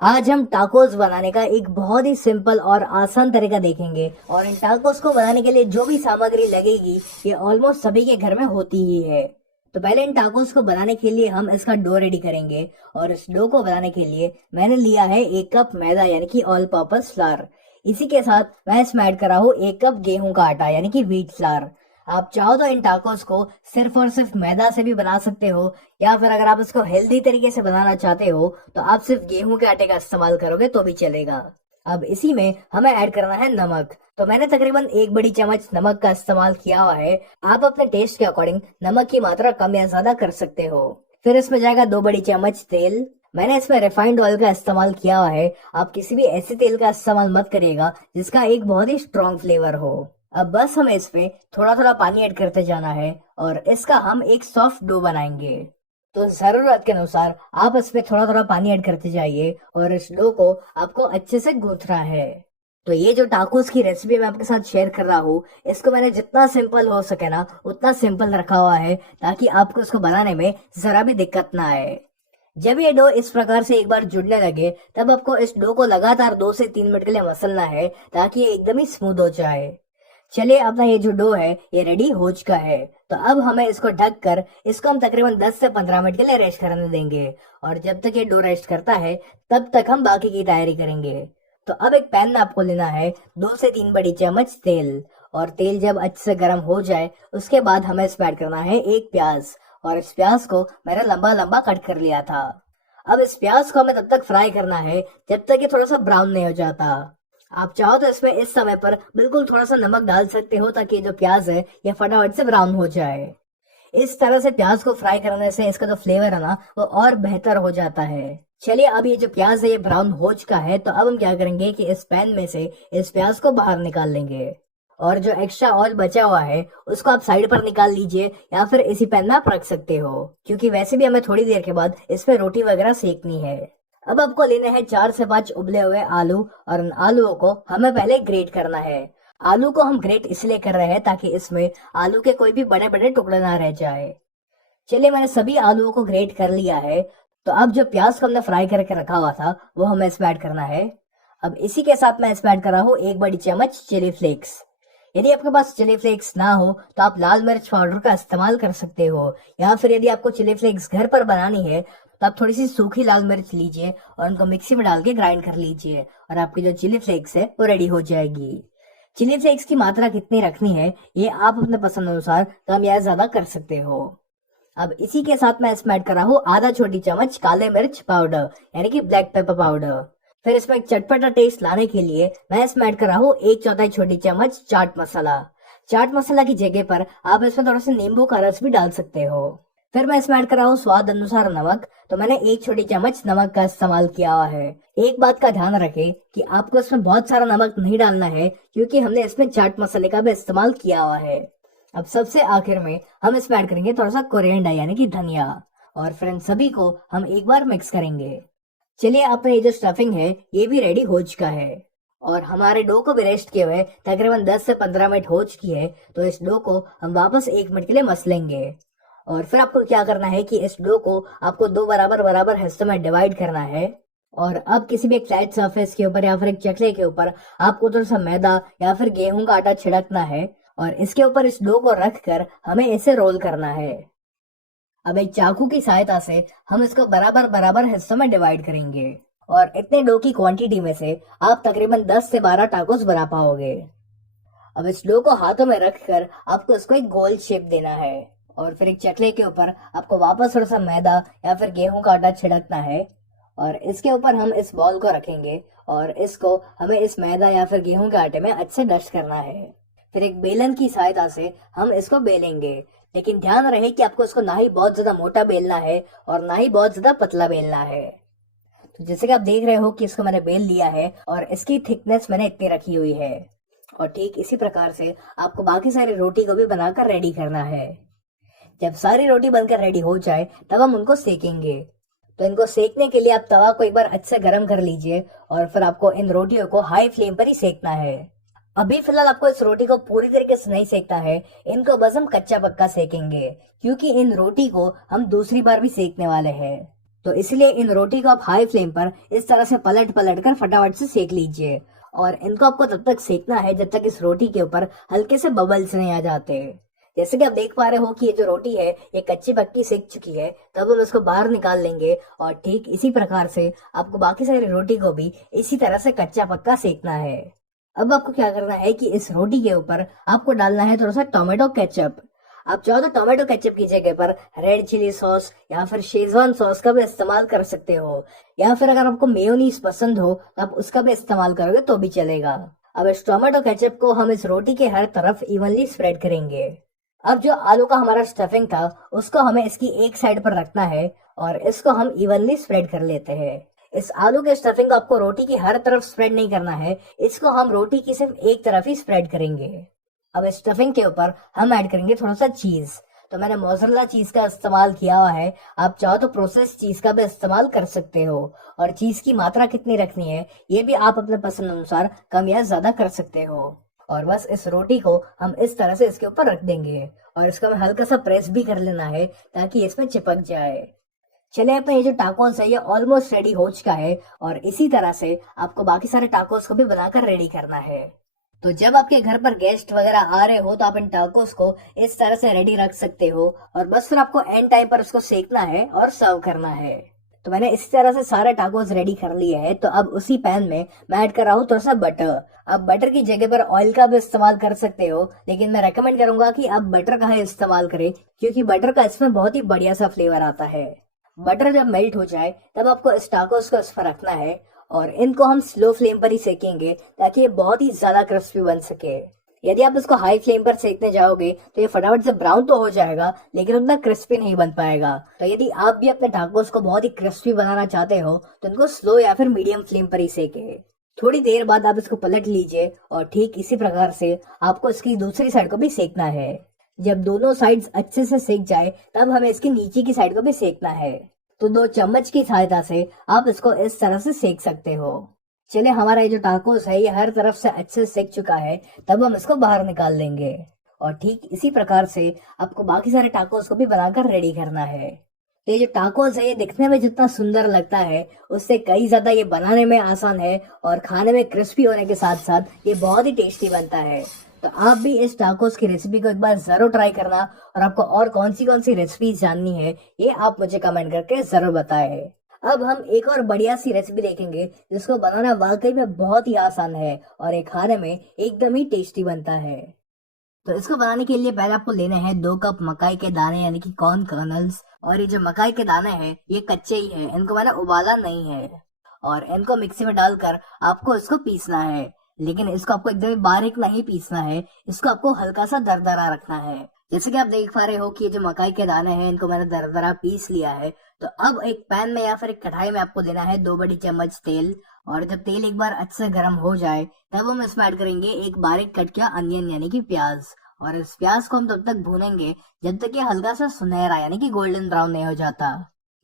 आज हम टाकोस बनाने का एक बहुत ही सिंपल और आसान तरीका देखेंगे। और इन टाकोस को बनाने के लिए जो भी सामग्री लगेगी ये ऑलमोस्ट सभी के घर में होती ही है। तो पहले इन टाकोस को बनाने के लिए हम इसका डो रेडी करेंगे। और इस डो को बनाने के लिए मैंने लिया है 1 कप मैदा यानी कि ऑल पर्पस फ्लावर। इसी के साथ मैं इसमें ऐड कर रहा हूँ 1 कप गेहूं का आटा यानी कि व्हीट फ्लावर। आप चाहो तो इन टाकोस को सिर्फ और सिर्फ मैदा से भी बना सकते हो, या फिर अगर आप इसको हेल्दी तरीके से बनाना चाहते हो तो आप सिर्फ गेहूं के आटे का इस्तेमाल करोगे तो भी चलेगा। अब इसी में हमें ऐड करना है नमक। तो मैंने तकरीबन 1 बड़ी चम्मच नमक का इस्तेमाल किया हुआ है। आप अपने टेस्ट के अकॉर्डिंग नमक की मात्रा कम या ज्यादा कर सकते हो। फिर इसमें जाएगा 2 बड़ी चम्मच तेल। मैंने इसमें रिफाइंड ऑयल का इस्तेमाल किया हुआ है। आप किसी भी ऐसे तेल का इस्तेमाल मत करिएगा जिसका एक बहुत ही स्ट्रॉन्ग फ्लेवर हो। अब बस हमें इसमें थोड़ा थोड़ा पानी ऐड करते जाना है और इसका हम एक सॉफ्ट डो बनाएंगे। तो जरूरत के अनुसार आप इसमें थोड़ा थोड़ा पानी ऐड करते जाइए और इस डो को आपको अच्छे से गूंथना है। तो ये जो टाकोस की रेसिपी मैं आपके साथ शेयर कर रहा हूँ, इसको मैंने जितना सिंपल हो सके ना उतना सिंपल रखा हुआ है ताकि आपको इसको बनाने में जरा भी दिक्कत ना आए। जब ये डो इस प्रकार से एक बार जुड़ने लगे तब आपको इस डो को लगातार 2 से 3 मिनट के लिए मसलना है ताकि ये एकदम ही स्मूथ हो जाए। चलिए, अपना ये जो डो है ये रेडी हो चुका है। तो अब हमें इसको ढक कर इसको हम तकरीबन 10 से 15 मिनट के लिए रेस्ट करने देंगे। और जब तक ये डो रेस्ट करता है तब तक हम बाकी की तैयारी करेंगे। तो अब एक पैन में आपको लेना है 2 से 3 बड़ी चम्मच तेल। और तेल जब अच्छे से गर्म हो जाए उसके बाद हमें इसमें ऐड करना है एक प्याज। और इस प्याज को मैंने लंबा लंबा कट कर लिया था। अब इस प्याज को हमें तब तक फ्राई करना है जब तक ये थोड़ा सा ब्राउन नहीं हो जाता। आप चाहो तो इसमें इस समय पर बिल्कुल थोड़ा सा नमक डाल सकते हो ताकि ये जो प्याज है ये फटाफट से ब्राउन हो जाए। इस तरह से प्याज को फ्राई करने से इसका जो फ्लेवर है ना वो और बेहतर हो जाता है। चलिए, अब ये जो प्याज है ये ब्राउन हो चुका है। तो अब हम क्या करेंगे कि इस पैन में से इस प्याज को बाहर निकाल लेंगे। और जो एक्स्ट्रा ऑयल बचा हुआ है उसको आप साइड पर निकाल लीजिए, या फिर इसी पैन में आप रख सकते हो, क्योंकि वैसे भी हमें थोड़ी देर के बाद इसमें रोटी वगैरह सेकनी है। अब आपको लेने हैं 4 से 5 उबले हुए आलू। और उन आलूओं को हमें पहले ग्रेट करना है। आलू को हम ग्रेट इसलिए कर रहे हैं ताकि इसमें आलू के कोई भी बड़े बड़े टुकड़े ना रह जाए। चलिए, मैंने सभी आलूओं को ग्रेट कर लिया है। तो अब जो प्याज को हमने फ्राई करके रखा हुआ था वो हमें इसमें ऐड करना है। अब इसी के साथ मैं इसमें ऐड कर रहा हूँ 1 बड़ी चम्मच चिली फ्लेक्स। यदि आपके पास चिली फ्लेक्स ना हो तो आप लाल मिर्च पाउडर का इस्तेमाल कर सकते हो, या फिर यदि आपको चिली फ्लेक्स घर पर बनानी है तो आप थोड़ी सी सूखी लाल मिर्च लीजिए और उनको मिक्सी में डाल के ग्राइंड कर लीजिए और आपकी जो चिली फ्लेक्स है वो रेडी हो जाएगी। चिली फ्लेक्स की मात्रा कितनी रखनी है ये आप अपने पसंद अनुसार कम या ज्यादा कर सकते हो। अब इसी के साथ मैं इसमें ऐड कर रहा हूँ ½ छोटी चम्मच काले मिर्च पाउडर यानी कि ब्लैक पेपर पाउडर। फिर इसमें एक चटपटा टेस्ट लाने के लिए मैं इसमें ऐड कर रहा हूँ 1/4 छोटी चम्मच चाट मसाला। चाट मसाला की जगह पर आप इसमें थोड़ा सा नींबू का रस भी डाल सकते हो। फिर मैं इसमें ऐड कर रहा हूँ स्वाद अनुसार नमक। तो मैंने 1 छोटी चम्मच नमक का इस्तेमाल किया हुआ है। एक बात का ध्यान रखें कि आपको इसमें बहुत सारा नमक नहीं डालना है, क्योंकि हमने इसमें चाट मसाले का भी इस्तेमाल किया हुआ है। अब सबसे आखिर में हम इसमें ऐड करेंगे थोड़ा सा कोरिएंडर यानी कि धनिया। और फिर इन सभी को हम एक बार मिक्स करेंगे। चलिए, अपने ये जो स्टफिंग है ये भी रेडी हो चुका है। और हमारे डो को भी रेस्ट किए हुए तकरीबन 10 से 15 मिनट हो चुकी है। तो इस डो को हम वापस 1 मिनट के लिए मसलेंगे। और फिर आपको क्या करना है कि इस डो को आपको 2 बराबर हिस्सों में डिवाइड करना है। और अब किसी भी एक फ्लैट सरफेस के ऊपर या फिर एक चकले के ऊपर आपको थोड़ा सा मैदा या फिर गेहूं का आटा छिड़कना है और इसके ऊपर इस डो को रख कर हमें इसे रोल करना है। अब एक चाकू की सहायता से हम इसको बराबर बराबर हिस्सों में डिवाइड करेंगे। और इतने डो की क्वांटिटी में से आप तकरीबन 10 से 12 टाकोस बना पाओगे। अब इस डो को हाथों में रखकर आपको इसको एक गोल शेप देना है। और फिर एक चकले के ऊपर आपको वापस थोड़ा सा मैदा या फिर गेहूं का आटा छिड़कना है और इसके ऊपर हम इस बॉल को रखेंगे और इसको हमें इस मैदा या फिर गेहूं के आटे में अच्छे डस्ट करना है। फिर एक बेलन की सहायता से हम इसको बेलेंगे, लेकिन ध्यान रहे कि आपको इसको ना ही बहुत ज्यादा मोटा बेलना है और ना ही बहुत ज्यादा पतला बेलना है। तो जैसे कि आप देख रहे हो कि इसको मैंने बेल लिया है और इसकी थिकनेस मैंने इतनी रखी हुई है। और ठीक इसी प्रकार से आपको बाकी सारी रोटी को भी बनाकर रेडी करना है। जब सारी रोटी बनकर रेडी हो जाए तब हम उनको सेकेंगे। तो इनको सेकने के लिए आप तवा को एक बार अच्छे से गर्म कर लीजिए और फिर आपको इन रोटियों को हाई फ्लेम पर ही सेकना है। अभी फिलहाल आपको इस रोटी को पूरी तरीके से नहीं सेकना है, इनको बस हम कच्चा पक्का सेकेंगे, क्योंकि इन रोटी को हम दूसरी बार भी सेकने वाले हैं। तो इसलिए इन रोटी को आप हाई फ्लेम पर इस तरह से पलट पलट कर फटाफट से सेक लीजिए। और इनको आपको तब तक सेकना है जब तक इस रोटी के ऊपर हल्के से बबल्स नहीं आ जाते। जैसे कि आप देख पा रहे हो कि ये जो रोटी है ये कच्ची पक्की सेक चुकी है, तब हम इसको बाहर निकाल लेंगे। और ठीक इसी प्रकार से आपको बाकी सारी रोटी को भी इसी तरह से कच्चा पक्का सेकना है। अब आपको क्या करना है कि इस रोटी के ऊपर आपको डालना है थोड़ा सा टोमेटो केचप। आप चाहो तो टोमेटो केचप की जगह पर रेड चिली सॉस या फिर शेजवान सॉस का भी इस्तेमाल कर सकते हो, या फिर अगर आपको मेयोनीज पसंद हो तो आप उसका भी इस्तेमाल करोगे तो भी चलेगा। अब इस टोमेटो केचप को हम इस रोटी के हर तरफ इवनली स्प्रेड करेंगे। अब जो आलू का हमारा स्टफिंग था उसको हमें इसकी एक साइड पर रखना है और इसको हम इवनली स्प्रेड कर लेते हैं। इस आलू के स्टफिंग को आपको रोटी की हर तरफ स्प्रेड नहीं करना है, इसको हम रोटी की सिर्फ एक तरफ ही स्प्रेड करेंगे। अब इस स्टफिंग के ऊपर हम ऐड करेंगे थोड़ा सा चीज। तो मैंने मोज़रेला चीज का इस्तेमाल किया हुआ है, आप चाहो तो प्रोसेस चीज का भी इस्तेमाल कर सकते हो। और चीज की मात्रा कितनी रखनी है ये भी आप अपने पसंद अनुसार कम या ज्यादा कर सकते हो। और बस इस रोटी को हम इस तरह से इसके ऊपर रख देंगे और इसको हमें हल्का सा प्रेस भी कर लेना है ताकि इसमें चिपक जाए। चले अपने ये जो टाकोस है ये ऑलमोस्ट रेडी हो चुका है और इसी तरह से आपको बाकी सारे टाकोस को भी बनाकर रेडी करना है। तो जब आपके घर पर गेस्ट वगैरह आ रहे हो तो आप इन टाकोस को इस तरह से रेडी रख सकते हो और बस फिर आपको एंड टाइम पर उसको सेकना है और सर्व करना है। तो मैंने इस तरह से सारे टाकोस रेडी कर लिए हैं। तो अब उसी पैन में मैं ऐड कर रहा हूँ थोड़ा सा बटर। आप बटर की जगह पर ऑयल का भी इस्तेमाल कर सकते हो, लेकिन मैं रेकमेंड करूंगा कि आप बटर का ही इस्तेमाल करें क्योंकि बटर का इसमें बहुत ही बढ़िया सा फ्लेवर आता है। बटर जब मेल्ट हो जाए तब आपको इस टाकोस को इस पर रखना है और इनको हम स्लो फ्लेम पर ही सेकेंगे ताकि ये बहुत ही ज्यादा क्रिस्पी बन सके। यदि आप इसको हाई फ्लेम पर सेकने जाओगे तो ये फटाफट से ब्राउन तो हो जाएगा लेकिन उतना क्रिस्पी नहीं बन पाएगा। तो यदि आप भी अपने टाकोस को बहुत ही क्रिस्पी बनाना चाहते हो तो इनको स्लो या फिर मीडियम फ्लेम पर ही सेके। थोड़ी देर बाद आप इसको पलट लीजिए और ठीक इसी प्रकार से आपको इसकी दूसरी साइड को भी सेकना है। जब दोनों साइड्स अच्छे से सेक जाए तब हमें इसकी नीचे की साइड को भी सेकना है। तो 2 चम्मच की सहायता से आप इसको इस तरह से सेक सकते हो। चलिए हमारा ये जो टाकोस है ये हर तरफ से अच्छे से सेक चुका है, तब हम इसको बाहर निकाल लेंगे। और ठीक इसी प्रकार से आपको बाकी सारे टाकोस को भी बनाकर रेडी करना है। तो ये जो टाकोस है ये दिखने में जितना सुंदर लगता है उससे कई ज्यादा ये बनाने में आसान है और खाने में क्रिस्पी होने के साथ साथ ये बहुत ही टेस्टी बनता है। तो आप भी इस टाकोस की रेसिपी को एक बार जरूर ट्राई करना और आपको और कौन सी रेसिपी जाननी है ये आप मुझे कमेंट करके जरूर बताएं। अब हम एक और बढ़िया सी रेसिपी देखेंगे जिसको बनाना वाकई में बहुत ही आसान है और ये खाने में एकदम ही टेस्टी बनता है। तो इसको बनाने के लिए पहले आपको लेने हैं 2 कप मकाई के दाने यानी कि कॉर्न कर्नल्स। और ये जो मकाई के दाने हैं ये कच्चे ही है, इनको मैंने उबाला नहीं है। और इनको मिक्सी में डालकर आपको इसको पीसना है, लेकिन इसको आपको एकदम बारीक नहीं पीसना है, इसको आपको हल्का सा दरदरा रखना है। जैसे कि आप देख पा रहे हो कि ये जो मकाई के दाने हैं इनको मैंने दरदरा पीस लिया है। तो अब एक पैन में या फिर एक कढ़ाई में आपको लेना है 2 बड़ी चम्मच तेल। और जब तेल एक बार अच्छे से गर्म हो जाए तब हम इसमें ऐड करेंगे एक बारीक कट किया अनियन यानी कि प्याज। और इस प्याज को हम तब तक भूनेंगे जब तक ये हल्का सा सुनहरा यानी कि गोल्डन ब्राउन नहीं हो जाता।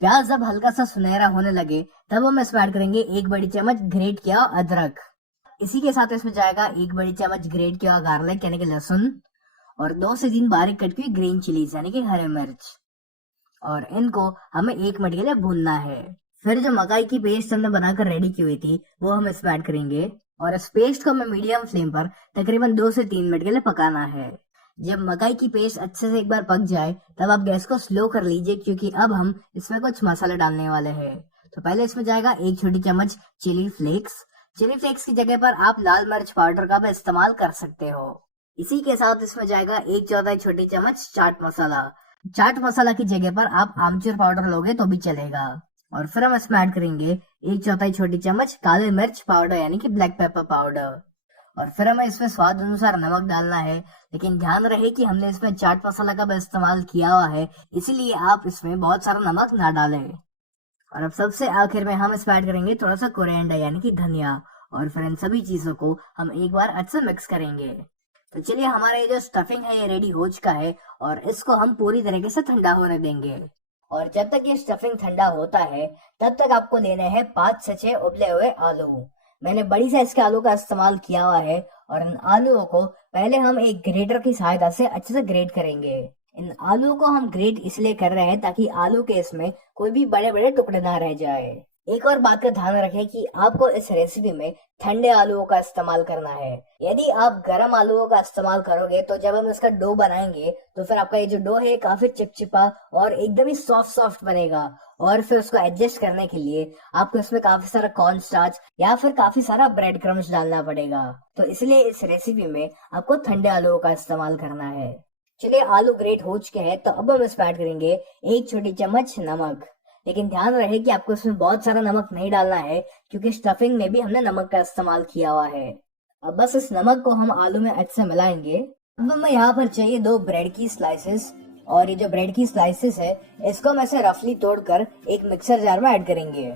प्याज जब हल्का सा सुनहरा होने लगे तब हम इसमें ऐड करेंगे 1 बड़ी चम्मच ग्रेट किया अदरक। इसी के साथ इसमें जाएगा 1 बड़ी चम्मच ग्रेट किया गार्लिक यानी कि लहसुन और 2 से 3 बारीक कट की ग्रीन चिलीज यानी कि हरे मिर्च। और इनको हमें 1 मिनट के लिए भूनना है। फिर जो मकाई की पेस्ट हमने बनाकर रेडी की हुई थी वो हम इसमें ऐड करेंगे और इस पेस्ट को हमें मीडियम फ्लेम पर तकरीबन 2 से 3 मिनट के लिए पकाना है। जब मकाई की पेस्ट अच्छे से एक बार पक जाए तब आप गैस को स्लो कर लीजिए क्योंकि अब हम इसमें कुछ मसाले डालने वाले हैं। तो पहले इसमें जाएगा 1 छोटी चम्मच चिली फ्लेक्स। चिली फ्लेक्स की जगह पर आप लाल मिर्च पाउडर का भी इस्तेमाल कर सकते हो। इसी के साथ इसमें जाएगा 1/4 छोटी चम्मच चाट मसाला। चाट मसाला की जगह पर आप आमचूर पाउडर लोगे तो भी चलेगा। और फिर हम इसमें ऐड करेंगे 1/4 छोटी चम्मच काली मिर्च पाउडर यानी कि ब्लैक पेपर पाउडर। और फिर हमें इसमें स्वाद अनुसार नमक डालना है, लेकिन ध्यान रहे कि हमने इसमें चाट मसाला का भी इस्तेमाल किया हुआ है, इसीलिए आप इसमें बहुत सारा नमक ना डालें। और अब सबसे आखिर में हम इसमें ऐड करेंगे थोड़ा सा कोरिएंडर यानी कि धनिया। और फिर इन सभी चीजों को हम एक बार अच्छे से मिक्स करेंगे। तो चलिए हमारा ये जो स्टफिंग है ये रेडी हो चुका है और इसको हम पूरी तरीके से ठंडा होने देंगे। और जब तक ये स्टफिंग ठंडा होता है तब तक आपको लेने हैं 5 से 6 उबले हुए आलू। मैंने बड़ी साइज के आलू का इस्तेमाल किया हुआ है और इन आलूओं को पहले हम एक ग्रेटर की सहायता से अच्छे से ग्रेट करेंगे। इन आलू को हम ग्रेट इसलिए कर रहे हैं ताकि आलू के इसमें कोई भी बड़े बड़े टुकड़े ना रह जाए। एक और बात का ध्यान रखें कि आपको इस रेसिपी में ठंडे आलूओं का इस्तेमाल करना है। यदि आप गर्म आलूओं का इस्तेमाल करोगे तो जब हम इसका डो बनाएंगे तो फिर आपका ये जो डो है काफी चिपचिपा और एकदम ही सॉफ्ट सॉफ्ट बनेगा। और फिर उसको एडजस्ट करने के लिए आपको इसमें काफी सारा कॉर्न स्टार्च या फिर काफी सारा ब्रेड क्रम्स डालना पड़ेगा। तो इसलिए इस रेसिपी में आपको ठंडे आलूओं का इस्तेमाल करना है। चलिए आलू ग्रेट हो चुके हैं तो अब हम इसमें ऐड करेंगे 1 छोटी चम्मच नमक। लेकिन ध्यान रहे कि आपको इसमें बहुत सारा नमक नहीं डालना है क्योंकि स्टफिंग में भी हमने नमक का इस्तेमाल किया हुआ है। अब बस इस नमक को हम आलू में अच्छे से मिलाएंगे। अब हमें यहाँ पर चाहिए 2 ब्रेड की स्लाइसेस और ये जो ब्रेड की स्लाइसेस है इसको हम ऐसे रफली तोड़कर एक मिक्सर जार में ऐड करेंगे।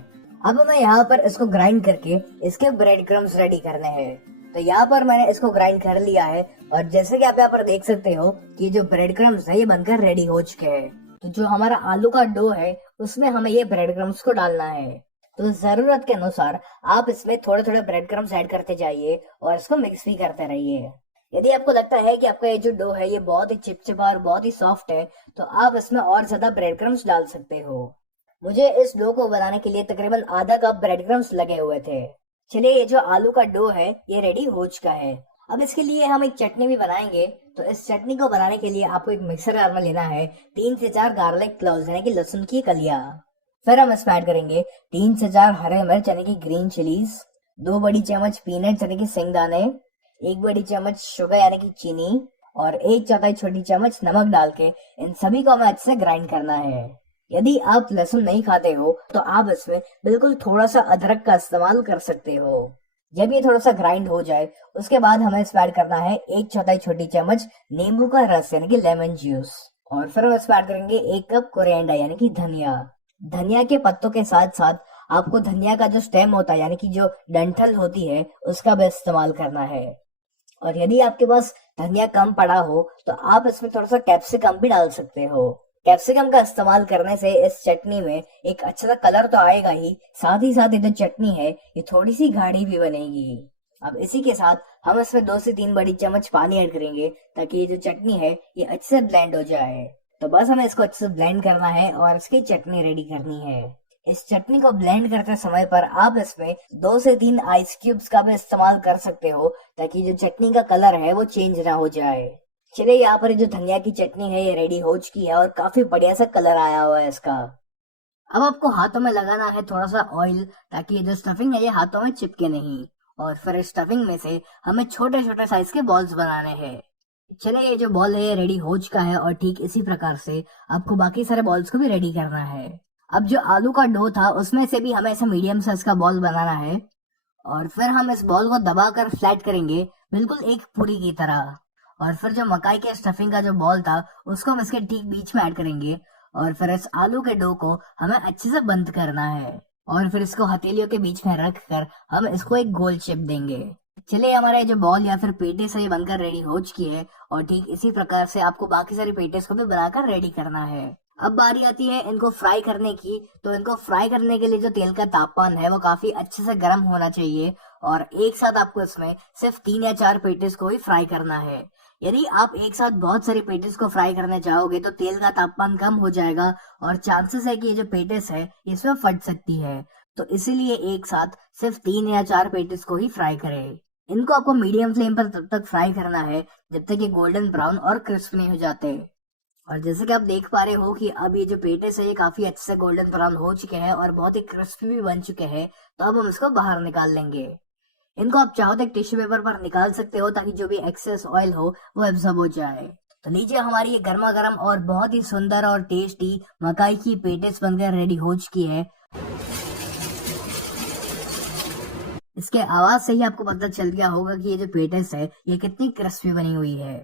अब हमें यहाँ पर इसको ग्राइंड करके इसके ब्रेड क्रम्स रेडी करने हैं। तो यहाँ पर मैंने इसको ग्राइंड कर लिया है और जैसे कि आप यहाँ पर देख सकते हो कि जो ब्रेड क्रम्स है ये बनकर रेडी हो चुके हैं। तो जो हमारा आलू का डो है उसमें हमें ये ब्रेड क्रम्स को डालना है। तो जरूरत के अनुसार आप इसमें थोड़े थोड़े ब्रेड क्रम्स ऐड करते जाइए और इसको मिक्स भी करते रहिए। यदि आपको लगता है कि आपका ये जो डो है ये बहुत ही चिपचिपा और बहुत ही सॉफ्ट है तो आप इसमें और ज्यादा ब्रेड क्रम्स डाल सकते हो। मुझे इस डो को बनाने के लिए तकरीबन आधा कप ब्रेड क्रम्स लगे हुए थे। चलिए ये जो आलू का डो है ये रेडी हो चुका है। अब इसके लिए हम एक चटनी भी बनाएंगे। तो इस चटनी को बनाने के लिए आपको एक मिक्सर जार में लेना है 3 से 4 गार्लिक क्लोव्स यानी कि लहसुन की कलियां। फिर हम इसमें ऐड करेंगे 3 से 4 हरे मिर्च यानी कि ग्रीन चिलीज, 2 बड़ी चम्मच पीनट्स यानी कि सिंगदाने, 1 बड़ी चम्मच शुगर यानी कि चीनी और 1/4 छोटी चम्मच नमक डाल के इन सभी को हमें अच्छे से ग्राइंड करना है। यदि आप लहसुन नहीं खाते हो तो आप इसमें बिल्कुल थोड़ा सा अदरक का इस्तेमाल कर सकते हो। जब ये थोड़ा सा ग्राइंड हो जाए उसके बाद हमें इसमें ऐड करना है 1/4 छोटी चम्मच नींबू का रस यानी कि लेमन जूस और फिर हम इसमें ऐड करेंगे 1 कप कोरिएंडर यानी कि धनिया। धनिया के पत्तों के साथ साथ आपको धनिया का जो स्टेम होता है यानी कि जो डंठल होती है उसका भी इस्तेमाल करना है। और यदि आपके पास धनिया कम पड़ा हो तो आप इसमें थोड़ा सा कैप्सिकम भी डाल सकते हो। कैप्सिकम का इस्तेमाल करने से इस चटनी में एक अच्छा सा कलर तो आएगा ही, साथ ये जो चटनी है ये थोड़ी सी गाढ़ी भी बनेगी। अब इसी के साथ हम इसमें 2 से 3 बड़ी चम्मच पानी ऐड करेंगे ताकि ये जो चटनी है ये अच्छे से ब्लेंड हो जाए। तो बस हमें इसको अच्छे से ब्लेंड करना है और इसकी चटनी रेडी करनी है। इस चटनी को ब्लेंड करते समय पर आप इसमें 2 से 3 आइस क्यूब्स का भी इस्तेमाल कर सकते हो ताकि जो चटनी का कलर है वो चेंज ना हो जाए। चलिए यहाँ पर जो धनिया की चटनी है ये रेडी हो चुकी है और काफी बढ़िया सा कलर आया हुआ है इसका। अब आपको हाथों में लगाना है थोड़ा सा ऑयल ताकि ये जो स्टफिंग है ये हाथों में चिपके नहीं। और फिर इस स्टफिंग में से हमें छोटे छोटे साइज के बॉल्स बनाने हैं। चलिए ये जो बॉल है ये रेडी हो चुका है और ठीक इसी प्रकार से आपको बाकी सारे बॉल्स को भी रेडी करना है। अब जो आलू का डो था उसमें से भी हमें ऐसा मीडियम साइज का बॉल बनाना है और फिर हम इस बॉल को दबाकर फ्लैट करेंगे बिल्कुल एक पूरी की तरह। और फिर जो मकाई के स्टफिंग का जो बॉल था उसको हम इसके ठीक बीच में ऐड करेंगे और फिर इस आलू के डो को हमें अच्छे से बंद करना है और फिर इसको हथेलियों के बीच में रख कर हम इसको एक गोल शेप देंगे। चलिए हमारा जो बॉल या फिर पेटिस है ये बनकर रेडी हो चुकी है और ठीक इसी प्रकार से आपको बाकी सारी पेटिस को भी बनाकर रेडी करना है। अब बारी आती है इनको फ्राई करने की। तो इनको फ्राई करने के लिए जो तेल का तापमान है वो काफी अच्छे से गर्म होना चाहिए और एक साथ आपको इसमें सिर्फ 3 या 4 पेटिस को ही फ्राई करना है। यदि आप एक साथ बहुत सारी पेटिस को फ्राई करने चाहोगे तो तेल का तापमान कम हो जाएगा और चांसेस है कि ये जो पेटिस है इसमें फट सकती है। तो इसीलिए एक साथ सिर्फ 3 या 4 पेटिस को ही फ्राई करें। इनको आपको मीडियम फ्लेम पर तब तक फ्राई करना है जब तक ये गोल्डन ब्राउन और क्रिस्प नहीं हो जाते। और जैसे कि आप देख पा रहे हो कि अब ये जो पेटिस है ये काफी अच्छे से गोल्डन ब्राउन हो चुके हैं और बहुत ही क्रिस्पी भी बन चुके हैं। तो अब हम इसको बाहर निकाल लेंगे। इनको आप चाहो तो एक टिश्यू पेपर पर निकाल सकते हो ताकि जो भी एक्सेस ऑयल हो वो एब्जॉर्ब हो जाए। तो लीजिए हमारी ये गर्मा गर्म और बहुत ही सुंदर और टेस्टी मकाई की पेटिस बनकर रेडी हो चुकी है। इसके आवाज से ही आपको पता चल गया होगा कि ये जो पेटिस है ये कितनी क्रिस्पी बनी हुई है।